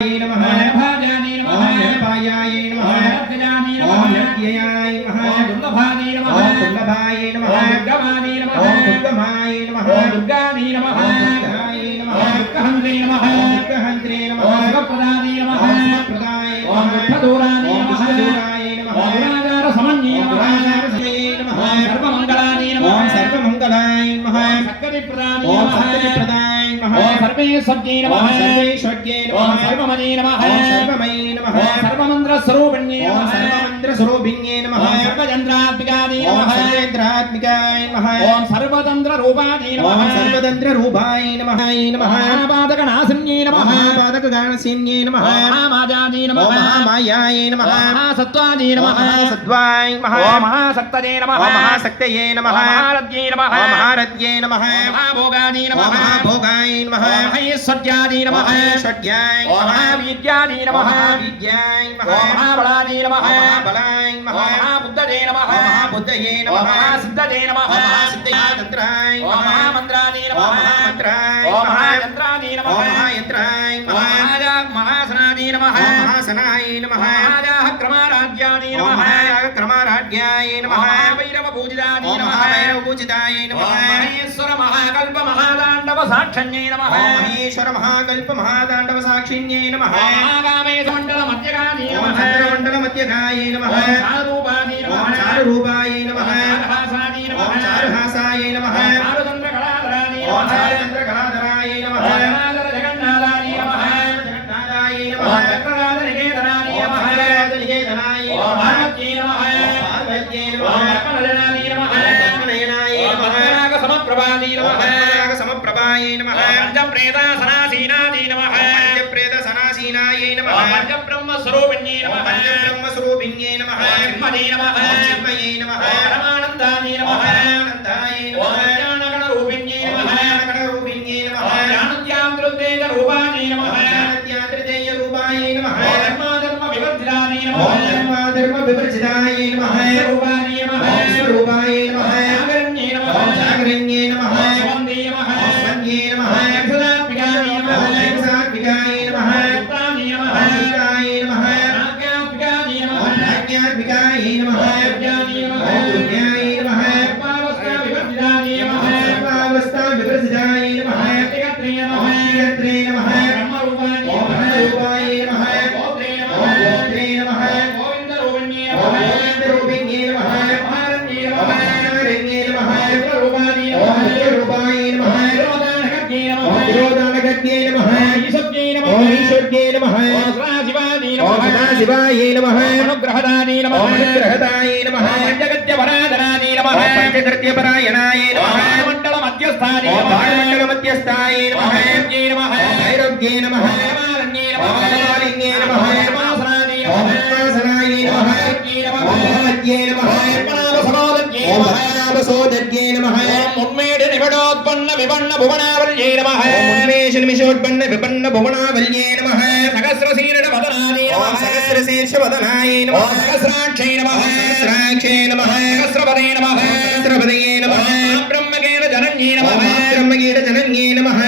नमः भाजानि नमः पायाय नमः रत्नानि नमः नृत्याय नमः दुर्लभानि नमः दुर्लभाय नमः दुर्गमानि नमः दुर्गमाय नमः दुर्गानि नमः दुर्गाय नमः दुर्गहन्त्रे नमः दुर्गहन्त्रे नमः सुखप्रदानि नमः सुखप्रदाय ओम विष्णुदूरानि नमः विष्णुदूराय नमः गुणागार समन्ये नमः नमः सर्वमंगलानि नमः सर्वमंगलाय नमः सक्कतिप्रदानि नमः सक्कतिप्रदाय नमः सर्वेश्वर्ये नमः सर्वेश्वर्ये नमः सर्वमये नमः सर्वमये नमः सर्वमन्त्रस्वरूपिण्ये नमः सर्वमन्त्रस्वरूपिण्ये नमः सर्वयन्त्रात्मिकाय नमः सर्वयन्त्रात्मिकाय नमः ओम सर्वतन्त्ररूपाय नमः सर्वतन्त्ररूपाय नमः नमः महापादकनाशिन्ये नमः महापादकनाशिन्ये नमः महामायाय नमः महामायाय नमः महासत्त्वाय नमः सत्त्वाय नमः महाशक्तये नमः महाशक्तये नमः महारथ्ये नमः महारथ्ये नमः महाभोगाय नमः महाभोगाय नमः महेश्वर्याय नमः महेश्वर्याय महावीर्याय नमः महावीर्याय नमः महाबलाय नमः महाबलाय नमः महाबुद्धये नमः महाबुद्धये नमः महासिद्धये नमः महासिद्धये तन्त्राय नमः महामन्त्राय नमः महामन्त्राय महायन्त्राय नमः महायन्त्राय नमः महासनाय नमः महासनाय नमः महाक्रमाराध्याय नमः महाक्रमाराध्याय नमः भैरवपूजिताय नमः भैरवपूजिताय नमः महेश्वर महाकल्प महादाण्डव साक्षिण्ये नमः महेश्वर महाकल्प महादाण्डव साक्षिण्ये नमः महाकामेश मण्डल मध्यगाय नमः मण्डल मध्यगाय नमः चारुरूपाय नमः चारुरूपाय नमः चारुहासाय नमः चारुहासाय नमः चारुचन्द्रकलाधराय नमः चारुचन्द्रकलाधराय नमः जगन्नाथाय नमः जगन्नाथाय नमः चक्रराजनिकेतनाय नमः चक्रराजनिकेतनाय नमः पार्वत्यै नमः पार्वत्यै नमः लक्ष्मणनयनाय नमः लक्ष्मणनयनाय नमः समप्रभाय नमः समप्रभाय नमः पंचप्रेतासनासीनाय नमः पंचप्रेतासनासीनाय नमः पंचब्रह्मस्वरूपिण्ये नमः पंचब्रह्मस्वरूपिण्ये नमः ब्रह्मणे नमः ब्रह्मये नमः परमानन्दाय नमः परमानन्दाय नमः ज्ञानगणरूपिण्ये नमः ज्ञानगणरूपिण्ये नमः ज्ञानत्यान्तृतेजरूपाय नमः ज्ञानत्यान्तृतेजरूपाय नमः धर्माधर्मविवर्जिताय नमः धर्माधर्मविवर्जिताय नमः रूपाय नमः स्वरूपाय नमः जागरण्ये नमः जागरण्ये नमः वन्दे नमः वन्दे नमः यक्षदात्मिकाय नमः यक्षदात्मिकाय नमः युक्ताय नमः युक्ताय नमः आज्ञात्मिकाय नमः आज्ञात्मिकाय नमः ज्ञानी नमः ज्ञानी नमः सर्वावस्थाविवर्जिताय नमः सर्वावस्थाविवर्जिताय नमः जगत्रे नमः जगत्रे नमः ब्रह्मरूपाय नमः गोत्रे नमः गोत्रे नमः गोविन्दरूपिण्ये नमः गोविन्दरूपिण्ये नमः महारण्ये नमः महारण्ये नमः रूपाय नमः रूपाय नमः विरोधानगत्ये नमः विरोधानगत्ये नमः ईश्वर्ये नमः ईश्वर्ये नमः सदाशिवाय नमः सदाशिवाय नमः अनुग्रहदाय नमः अनुग्रहदाय नमः पंचकृत्यपरायणाय नमः पंचकृत्यपरायणाय नमः मण्डलमध्यस्थाय नमः मण्डलमध्यस्थाय नमः भैरव्ये नमः भैरव्ये नमः परमारण्ये नमः परमारण्ये नमः परमासनाय नमः परमासनाय नमः भगवद्ये नमः परमावसनोदये नमः परमावसोदये नमः उन्मेष निबिडोत्पन्न विपन्न भुवनावल्ये नमः उन्मेष निमिषोत्पन्न विपन्न भुवनावल्ये नमः सहस्रशीर्षवदनाय नमः सहस्रशीर्षवदनाय नमः सहस्राक्षे नमः सहस्राक्षे नमः सहस्रपदे नमः सहस्रपदये नमः ब्रह्मकेन जनन्ये नमः ब्रह्मकेन जनन्ये नमः